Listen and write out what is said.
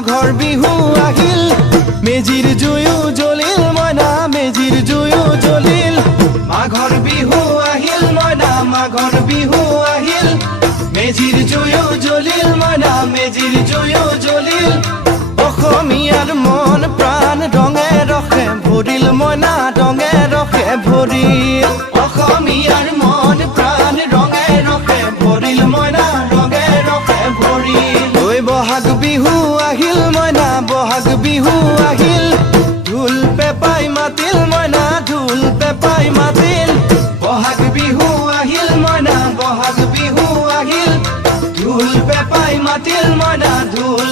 মাঘৰ বিহু আহিল মেজিৰ জুয়ো জ্বলিল মইনা মেজিৰ জুয়ো জ্বলিল মাঘৰ বিহু আহিল মইনা মাঘৰ বিহু আহিল মেজিৰ জুয়ো জ্বলিল মইনা মেজিৰ জুয়ো জ্বলিল অসমীয়াৰ মন প্ৰাণ ৰঙে ৰসে ভৰিল মইনা ৰঙে ৰসে ভৰিল অসমীয়াৰ মন প্ৰাণ ৰঙে ৰসে ভৰিল মইনা ৰঙে ৰসে ভৰিল ঐ বহাগ বিহু আহিল মইনা বহাগ বিহু আহিল ঢোল পেপাই মাতিল মইনা ঢোল পেপাই মাতিল বহাগ বিহু আহিল মইনা বহাগ বিহু আহিল ঢোল পেপাই মাতিল মইনা ঢোল